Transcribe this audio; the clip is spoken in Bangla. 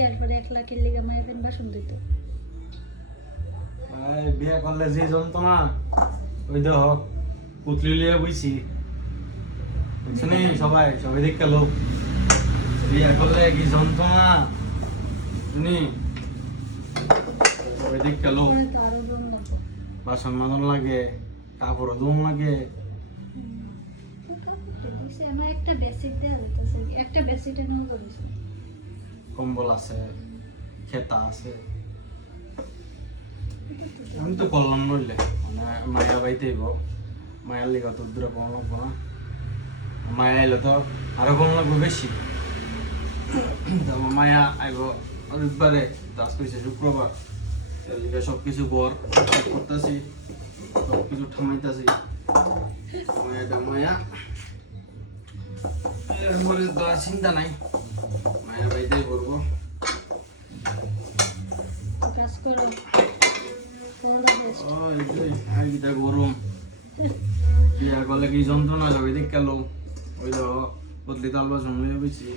বিয়ের পরে 1 লাখের লিগে মায়ের বাসন দিত বিয়ে করলে যে যন্ত্রণা ওই দেহ পুতলি লিয়ে বইছি বুঝছনি সবাই সবাই দেখতে লোক বিয়ে করলে কি যন্ত্রণা শুনি সবাই দেখতে লোক পরে তো আরো জন লাগবে বাসন মাজন লাগে কাপড় ধুন লাগে দিছে আমার একটা বেসিক দেয়া হইতাছে একটা বেসিটে নাও করেছে কম্বল আছে খেতা আছে আমি তো করলাম নইলে মানে মায়া বাইতেইব মায়ার লিগা তো দূরে কম লাগবো না মায়া এলে তো আরো কম লাগবে বেশি মায়া আইব অনেকবারে দাস কইছে শুক্রবার এর লিগে সবকিছু বর করতেছি সবকিছু ঠামাইতেছি মায়া এরপরে তো আর চিন্তা নাই মায়া বাইতেই করবো কাজ করো আইটা গরম বিয়া করলে কি যন্ত্রণা যাবে দেখ গেল ওই তো বদলি তালবা জন্মে বেশি